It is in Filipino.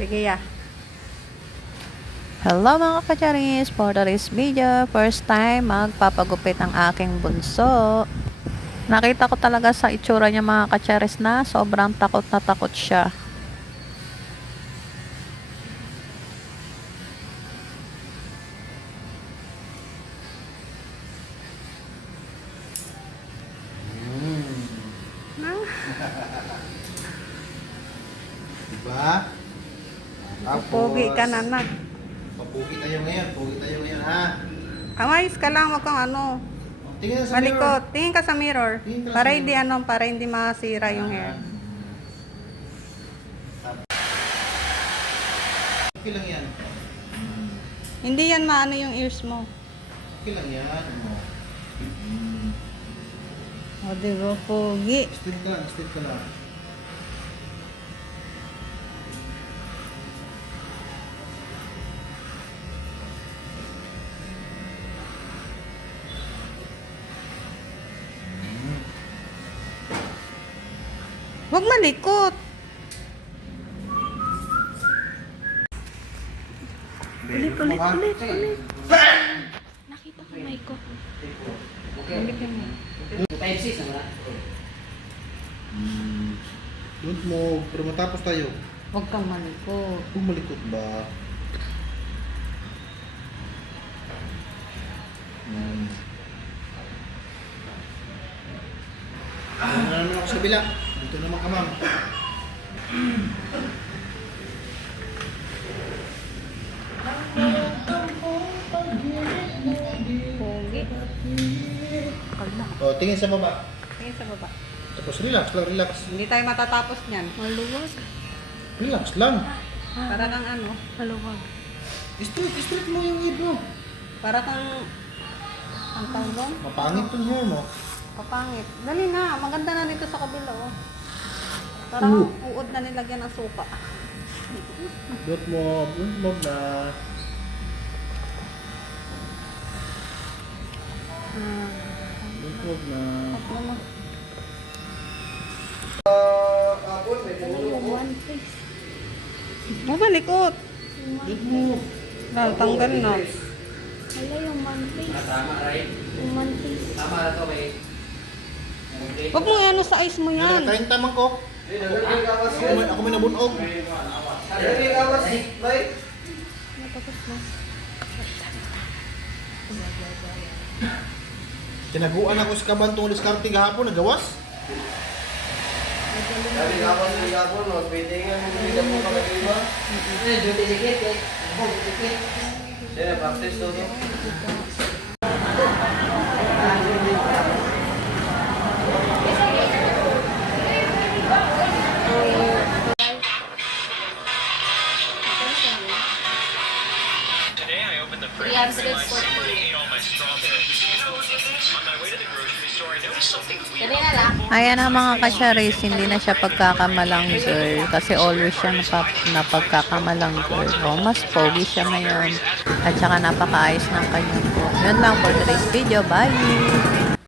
Sige ya. Hello mga kacharis! For today's video, first time magpapagupit ang aking bunso. Nakita ko talaga sa itsura niya mga kacharis na sobrang takot na takot siya. Diba? Tapos, Pogi ka na anak. Papugi tayo ngayon. Pugi tayo ngayon, ha? Amayos ka lang, wag kang ano. Tingnan sa Malikot. Tingin ka sa mirror. Tingin ka sa Para mirror. hindi ano, para hindi masira yung hair. Okay lang yan. Hindi yan maano yung ears mo. Okay lang yan. Ano? O, di ba, pogi. Still ka still ka lang. Huwag malikot. Ulit, ulit, ulit, ulit. Nakita ko mic ko. Hmm. Don't move. Pero matapos tayo. Huwag kang malikot. Pumalikot ba? Yan. Ano naman ako sa bila? Dito naman ka, ma'am. Pogi. Kala. O, tingin sa baba. Tingin sa baba. Tapos relax lang, relax. Hindi tayo matatapos niyan. Maluwag. Relax lang. Para kang ano? Maluwag. Straight, straight mo yung head mo. Para kang... Ang tawag doon? Mapangit yung hair mo. Papangit. Dali na. Maganda na dito sa kabila, oh. Para Oo. kang uod na nilagyan ng suka. Don't move, don't move na. Ah. Don't move na. Ano mo? Huwag malikot. Don't move. Dahil tanggal na. Wala yung one piece. Yung one piece. Huwag mo ano sa eyes mo yan. Yan, kain tamang ko. Ako may, ako may nabunog. Natapos na. Tinaguan ako sa kabantong diskarte gahapon, nagawas. Sabi nga po sa Gabon, no, pwede nga hindi na po makaliwa. Eh, duty dikit eh. Ako, dikit. Sino, practice to to. Opened the fridge and realized somebody ate all my strawberries. On my way to the grocery store, I noticed something weird. Ayan ang mga kacharis, hindi na siya pagkakamalang girl kasi always siya napap napagkakamalang girl. O, mas pogi siya ngayon. At saka napakaayos ng kanyang buhok. Yun lang for today's video. Bye!